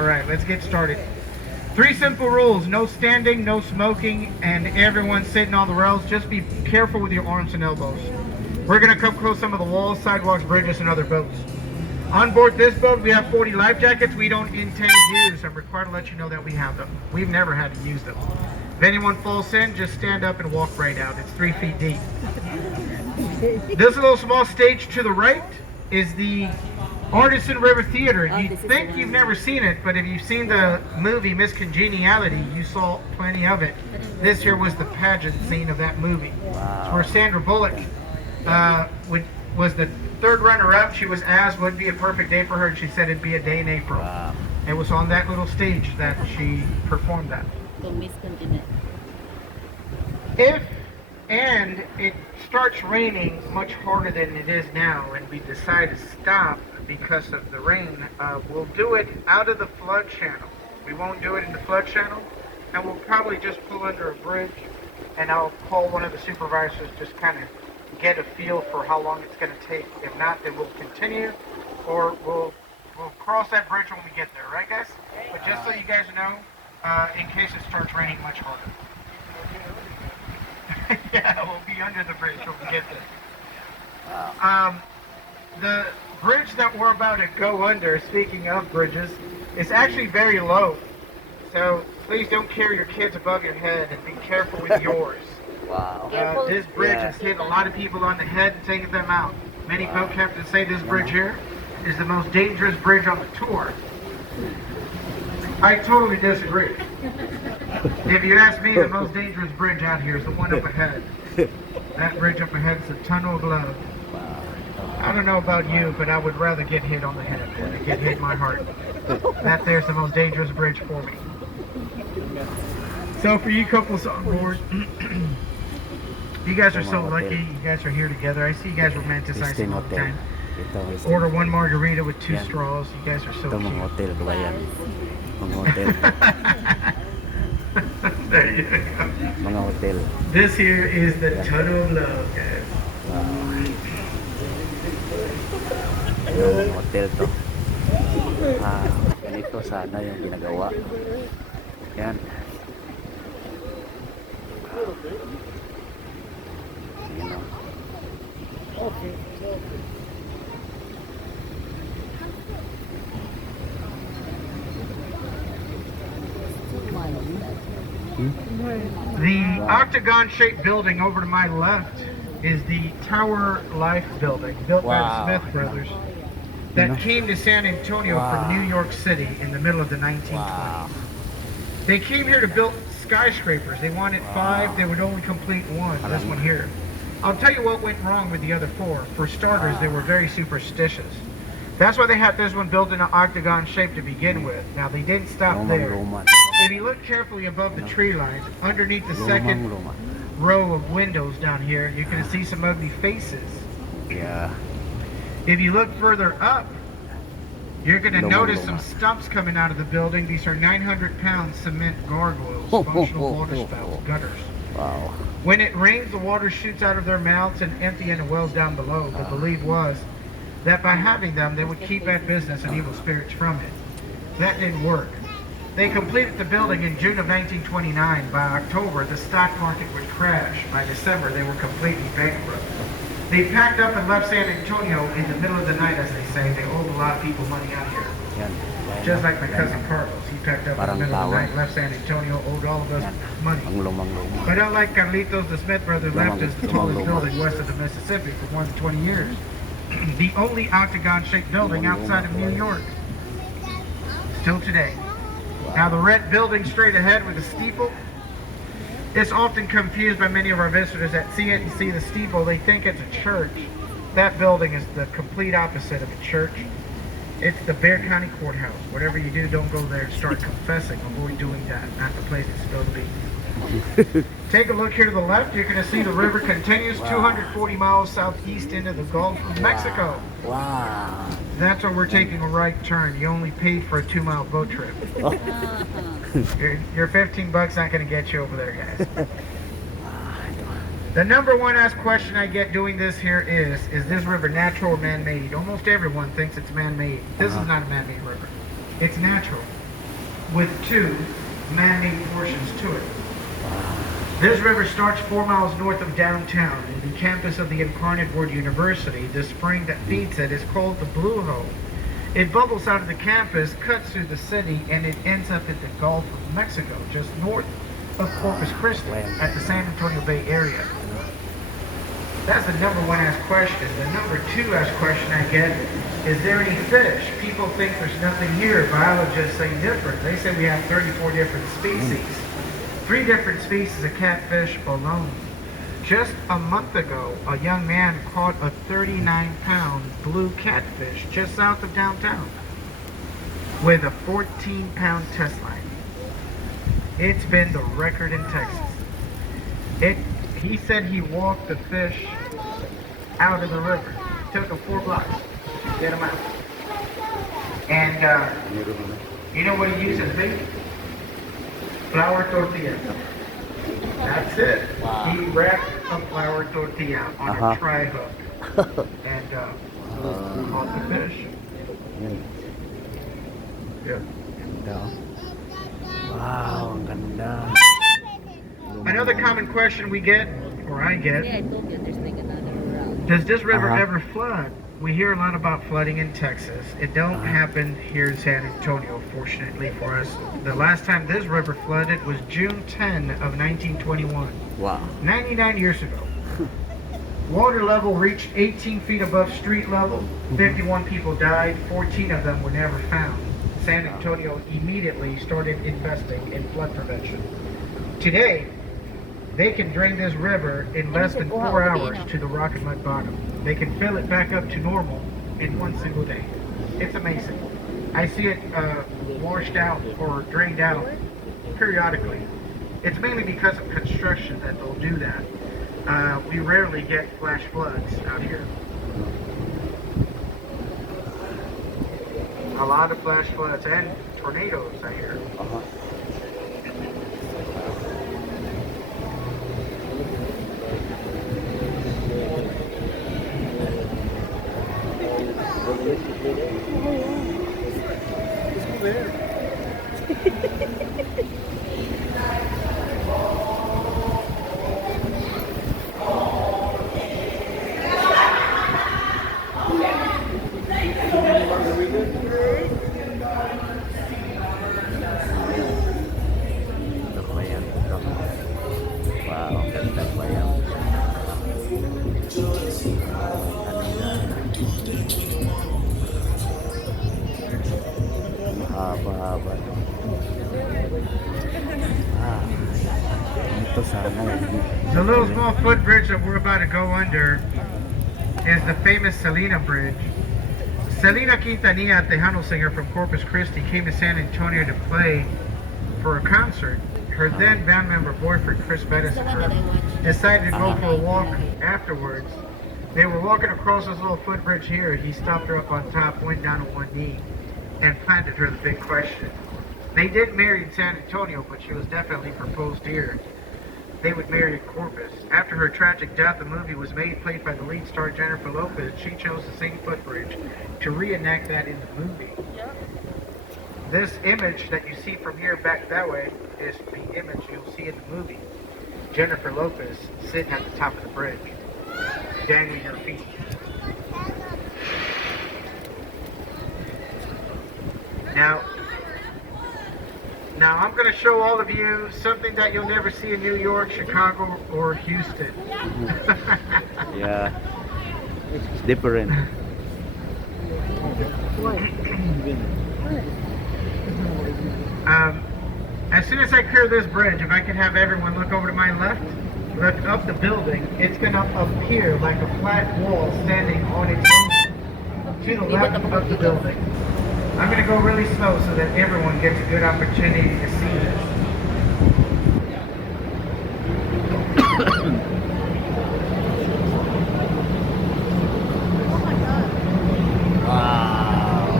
All right, let's get started. 3 simple rules: no standing, no smoking, and everyone sitting on the rails. Just be careful with your arms and elbows. We're going to come close some of the walls, sidewalks, bridges, and other boats. On board this boat, we have 40 life jackets we don't intend to use. I'm required to let you know that we have them. We've never had to use them. If anyone falls in, just stand up and walk right out. It's 3 feet deep. This little small stage to the right is the Artisan River Theater. You think you've never seen it, but if you've seen the movie Miss Congeniality, you saw plenty of it. This here was the pageant scene of that movie. Wow. It's where Sandra Bullock was the 3rd runner-up. She was asked what would be a perfect day for her, and she said it'd be a day in April. Wow. It was on that little stage that she performed that. If and it starts raining much harder than it is now, and we decide to stop because of the rain, we'll do it out of the flood channel. We won't do it in the flood channel, and we'll probably just pull under a bridge, and I'll call one of the supervisors, just kind of get a feel for how long it's going to take. If not, then we'll continue, or we'll cross that bridge when we get there, right guys? But just so you guys know, in case it starts raining much harder. Yeah, we'll be under the bridge when we get there. The bridge that we're about to go under, speaking of bridges, is actually very low. So please don't carry your kids above your head, and be careful with yours. Wow. This bridge has hit a lot of people on the head and taken them out. Many boat captains say this bridge here is the most dangerous bridge on the tour. I totally disagree. If you ask me, the most dangerous bridge out here is the one up ahead. That bridge up ahead is the Tunnel of Love. I don't know about you, but I would rather get hit on the head than get hit in my heart. That there's the most dangerous bridge for me. So for you couples on board, you guys are so lucky. You guys are here together. I see you guys romanticizing all the time. Order 1 margarita with 2 straws. You guys are so cute. There you go. This here is the Tunnel of Love, guys. Yung hotel to. Ganito sana yung ginagawa. Yan. Yan o. The octagon-shaped building over to my left is the Tower Life building, built by the Smith brothers, that came to San Antonio from New York City in the middle of the 1920s. They came here to build skyscrapers. They wanted 5, they would only complete 1, this one here. I'll tell you what went wrong with the other 4. For starters, they were very superstitious. That's why they had this one built in an octagon shape to begin with. Now, they didn't stop there. If you look carefully above the tree line, underneath the second row of windows down here, you're going to see some ugly faces. Yeah. If you look further up, you're going to notice some stumps coming out of the building. These are 900-pound cement gargoyles, functional water spouts, gutters. Wow. When it rains, the water shoots out of their mouths and empty into wells down below. The belief was that by having them, they would keep bad business and evil spirits from it. That didn't work. They completed the building in June of 1929. By October, the stock market would crash. By December, they were completely bankrupt. They packed up and left San Antonio in the middle of the night, as they say. They owed a lot of people money out here. Just like my cousin Carlos. He packed up in the middle of the night, left San Antonio, owed all of us money. But unlike Carlitos, the Smith brothers left us the tallest building west of the Mississippi for more than 20 years. The only octagon-shaped building outside of New York. Still today. Now the red building straight ahead with the steeple, it's often confused by many of our visitors that see it and see the steeple. They think it's a church. That building is the complete opposite of a church. It's the Bexar County Courthouse. Whatever you do, don't go there and start confessing. Avoid doing that. Not the place it's supposed to be. Take a look here to the left. You're going to see the river continues 240 miles southeast into the Gulf of Mexico. Wow. That's where we're taking a right turn. You only paid for a 2-mile boat trip. Your 15 bucks not going to get you over there, guys. The number one asked question I get doing this here is this river natural or man-made? Almost everyone thinks it's man-made. This is not a man-made river. It's natural. with two man-made portions to it. This river starts 4 miles north of downtown. In the campus of the Incarnate Word University, the spring that feeds it is called the Blue Hole. It bubbles out of the campus, cuts through the city, and it ends up in the Gulf of Mexico, just north of Corpus Christi, at the San Antonio Bay area. That's the number one asked question. The number two asked question I get, is there any fish? People think there's nothing here. Biologists say different. They say we have 34 different species. 3 different species of catfish alone. Just a month ago, a young man caught a 39-pound blue catfish just south of downtown with a 14-pound test line. It's been the record in Texas. He said he walked the fish out of the river. Took him 4 blocks to get him out. And you know what he used as bait? Flour tortilla. That's it. Wow. He wrapped a flour tortilla on a tri-hook and caught the fish. Yeah. Ganda. Wow, ang ganda. Another common question we get, or I get, Yeah, I told you there's like another route. does this river ever flood? We hear a lot about flooding in Texas. It don't happen here in San Antonio, fortunately for us. The last time this river flooded was June 10 of 1921, Wow. 99 years ago. Water level reached 18 feet above street level. 51 people died. 14 of them were never found. San Antonio immediately started investing in flood prevention. Today, they can drain this river in less than 4 hours to the rock and mud bottom. They can fill it back up to normal in 1 single day. It's amazing. I see it washed out or drained out periodically. It's mainly because of construction that they'll do that. We rarely get flash floods out here. A lot of flash floods and tornadoes, I hear. Ito ba yan? Ito. Wow, ang ganda ba yan? Mahaba-haba. Ito sana. The little small footbridge that we're about to go under is the famous Selena Bridge. Selena Quintanilla, a Tejano singer from Corpus Christi, came to San Antonio to play for a concert. Her then band member boyfriend, Chris Bettis, decided to go for a walk afterwards. They were walking across this little footbridge here. He stopped her up on top, went down on one knee, and planted her the big question. They didn't marry in San Antonio, but she was definitely proposed here. They would marry in Corpus. After her tragic death, a movie was made, played by the lead star Jennifer Lopez. She chose the same footbridge to reenact that in the movie. This image that you see from here back that way is the image you'll see in the movie. Jennifer Lopez sitting at the top of the bridge, dangling her feet. Now I'm going to show all of you something that you'll never see in New York, Chicago, or Houston. Yeah. It's different. As soon as I clear this bridge, if I can have everyone look over to my left, look up the building, it's going to appear like a flat wall standing on its own to the left of the building. I'm going to go really slow so that everyone gets a good opportunity to see this. Wow.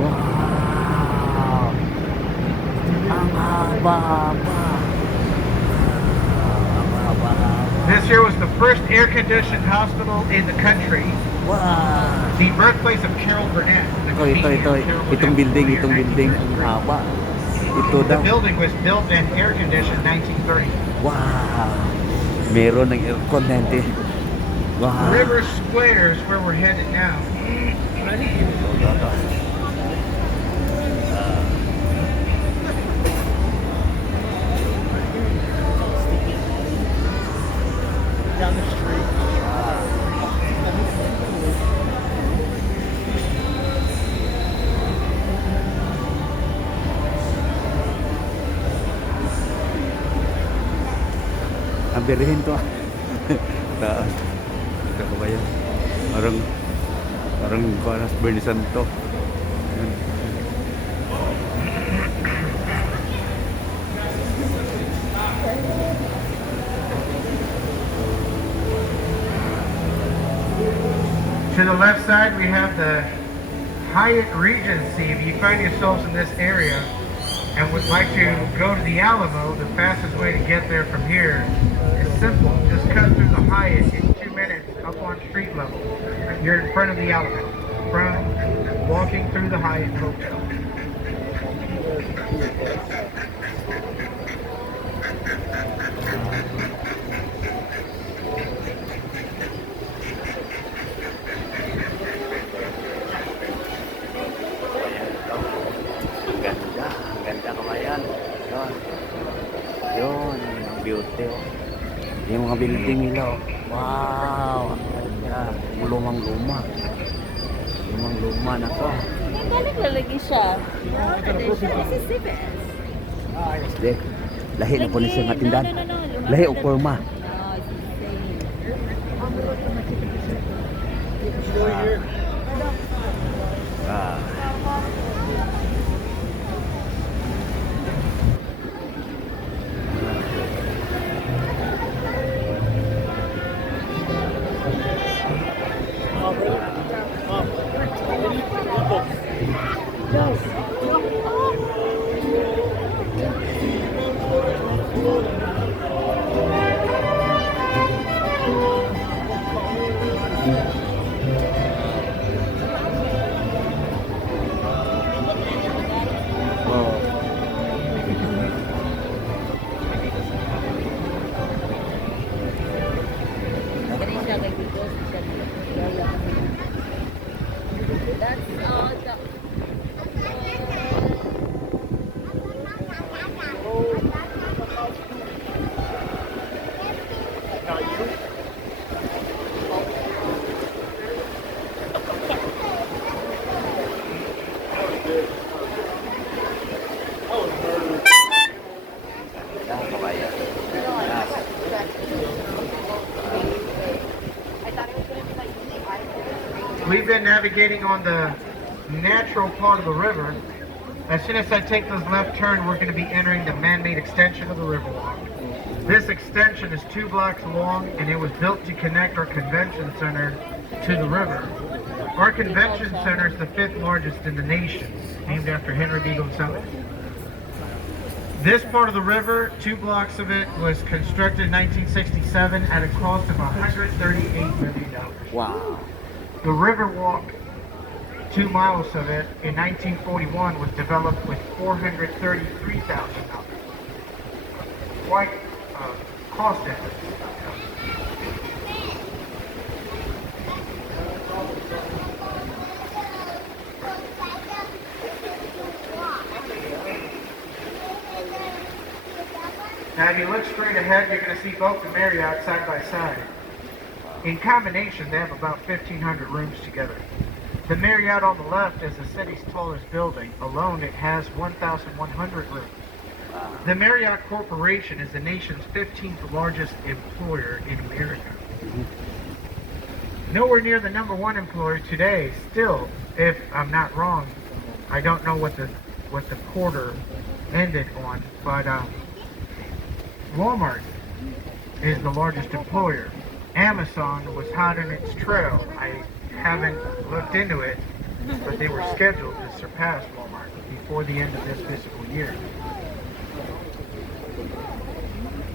Wow. Ang haba-haba. Ang haba-haba. This here was the first air-conditioned hospital in the country. Wow. The birthplace of Carol Burnett. the Ito. comedian Carol Itong Burnett, building, born here in ang 1933. haba. Ito The daw. building was built and air conditioned 1930. Wow. Meron ng aircon dente. Wow. River Square is where we're headed now. Ito. Down the street. Ang birihin to. Taas. Ito ko ba yan? Parang Kuanas Bernie Santo. Yan. To the left side, we have the Hyatt Regency. If you find yourselves in this area and would like to go to the Alamo, the fastest way to get there from here is simple. Just cut through the Hyatt in 2 minutes up on street level. You're in front of the Alamo from walking through the Hyatt Hotel. Ang ganda kabayan. Yun. Yun, ang beauty. Oh. Yung mga building nila. Oh. Wow, ang ganda. Lumang-luma. Lumang-luma na to. May balik lalagi siya. This is CBS. Hindi. Lahi na po niya nga tindahan. No. Lahi o forma. No, it's the same. Ah. Ganun siya kay Tito. That's the... Yan, kabayan. Yan. We've been navigating on the natural part of the river. As soon as I take this left turn, we're going to be entering the man-made extension of the Riverwalk. This extension is 2 blocks long, and it was built to connect our convention center to the river. Our convention center is the 5th largest in the nation, named after Henry B. Gonzalez. This part of the river, 2 blocks of it, was constructed in 1967 at a cost of $138 million. Wow. The Riverwalk, 2 miles of it, in 1941 was developed with $433,000. Quite cost effort. Now if you look straight ahead, you're going to see both the Marriott side by side. In combination, they have about 1,500 rooms together. The Marriott on the left is the city's tallest building. Alone, it has 1,100 rooms. The Marriott Corporation is the nation's 15th largest employer in America. Nowhere near the #1 employer today. Still, if I'm not wrong, I don't know what the quarter ended on, but Walmart is the largest employer. Amazon was hot on its trail. I haven't looked into it, but they were scheduled to surpass Walmart before the end of this fiscal year.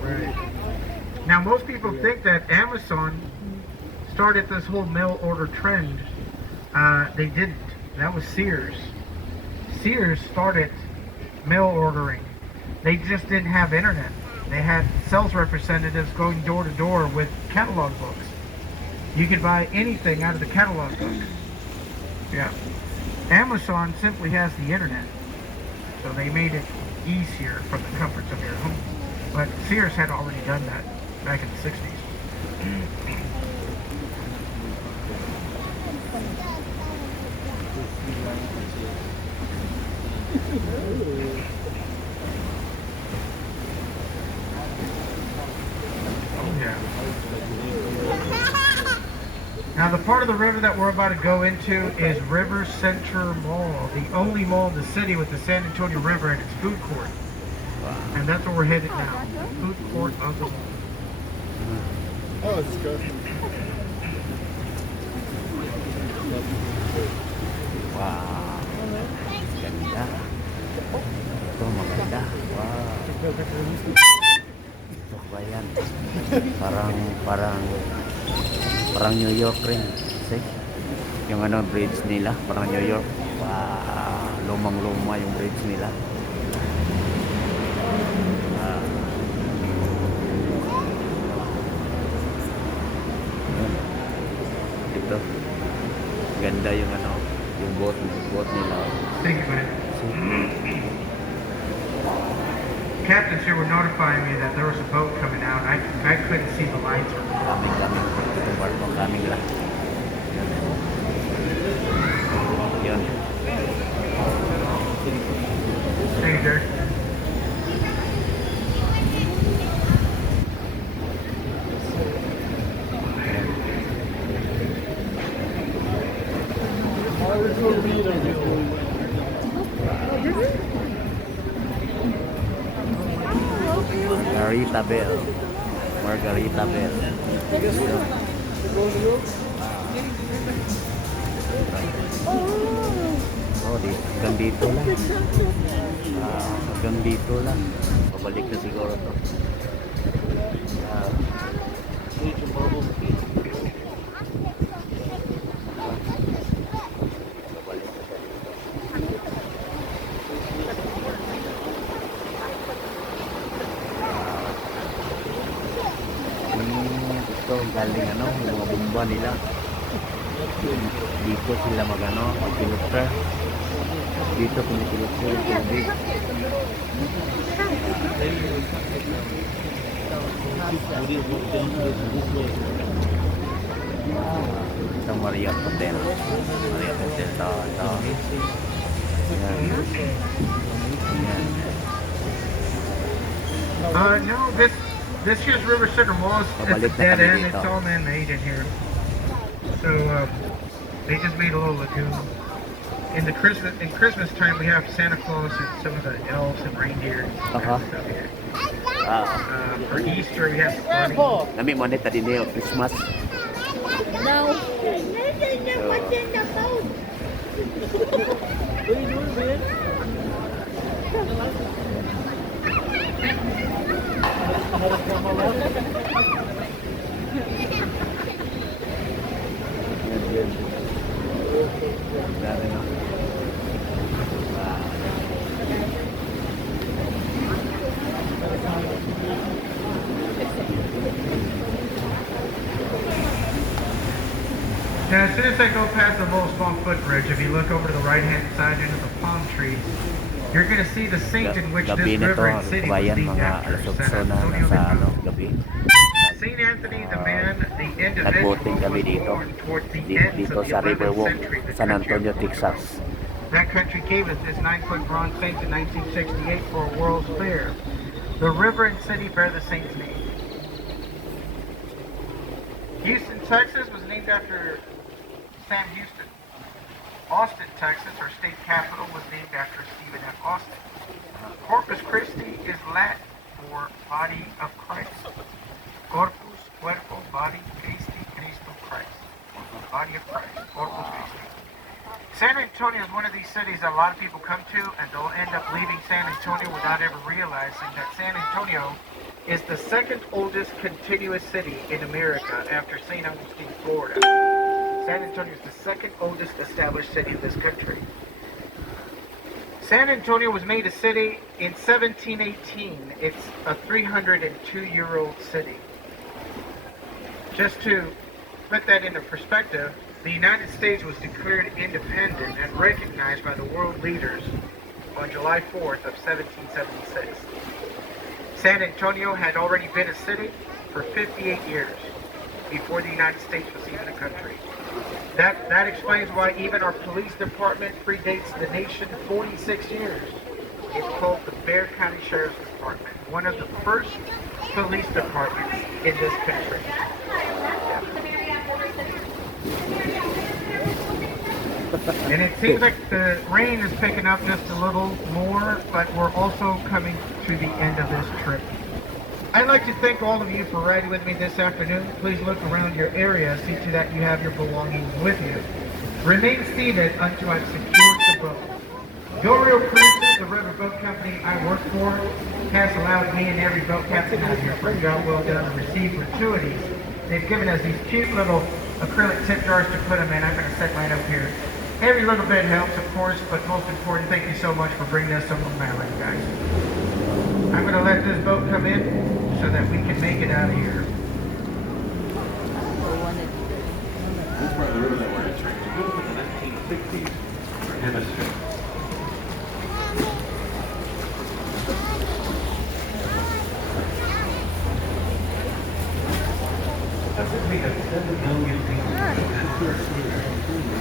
Right. Now, most people think that Amazon started this whole mail order trend. They didn't. That was Sears. Sears started mail ordering. They just didn't have internet. They had sales representatives going door to door with catalog books. You could buy anything out of the catalog book. Yeah. Amazon simply has the internet. So they made it easier from the comforts of your home. But Sears had already done that back in the 60s. Oh yeah. Now the part of the river that we're about to go into is River Center Mall, the only mall in the city with the San Antonio River and its food court. And that's where we're headed now. Food court of the mall. Oh, it's disgusting. Wow. Ganda. Ito maganda. Wow. Ito ba yan? Parang New York rin. See? Yung ano bridge nila, parang New York. Wow. Lumang-luma yung bridge nila. Ito. Ganda yung ano, yung boat nila. Thank you, man. Captains here were notifying me that there was a boat coming out. I couldn't see the lights. Kaming. Itong barko, kaming lang. Yun. Thank you, sir. Margarita Bell. Oh, hanggang dito lang. Hanggang dito lang. Pabalik na siguro to. Ito galing ano, yung mga bomba nila. Dito sila mag-filter. Dito pinipilter yung tubig. Ito Maria Hotel. Ito. Yan. No, this here's River Center Mall. It's a dead end. It's all man-made in here. So they just made a little lagoon. In Christmas time, we have Santa Claus and some of the elves and reindeer and stuff here. For Easter, we have the bunny. Nami mo neta din yung Christmas. No. Now, as soon as I go past the little small footbridge, if you look over to the right-hand side into the palm trees, you're going to see the saint in which this river and city was named after, San Antonio. Saint Anthony, the man, the individual, was born towards the ends of the 11th century. San Antonio, Texas. That country gave us this 9-foot bronze saint in 1968 for a World's Fair. The river and city bear the saint's name. Houston, Texas was named after Sam Houston. Austin, Texas, our state capital, was named after Stephen F. Austin. Corpus Christi is Latin for body of Christ. Corpus, cuerpo, body, Christi, Cristo, Christ. Body of Christ, Corpus Christi. San Antonio is one of these cities that a lot of people come to, and they'll end up leaving San Antonio without ever realizing that San Antonio is the second oldest continuous city in America after St. Augustine, Florida. San Antonio is the second oldest established city in this country. San Antonio was made a city in 1718. It's a 302-year-old city. Just to put that into perspective, the United States was declared independent and recognized by the world leaders on July 4th of 1776. San Antonio had already been a city for 58 years before the United States was even a country. That explains why even our police department predates the nation 46 years. It's called the Bexar County Sheriff's Department, one of the first police departments in this country. And it seems like the rain is picking up just a little more, but we're also coming to the end of this trip. I'd like to thank all of you for riding with me this afternoon. Please look around your area, see to that you have your belongings with you. Remain seated until I've secured the boat. Your Real Cruises, the river boat company I work for, has allowed me and every boat captain out here for a job well done to receive gratuities. They've given us these cute little acrylic tip jars to put them in. I'm going to set mine up here. Every little bit helps, of course, but most important, thank you so much for bringing us some of Maryland, guys. I'm going to let this boat come in so that we can make it out of here. This part of the river that we're entering is a little bit the 1960s hemisphere.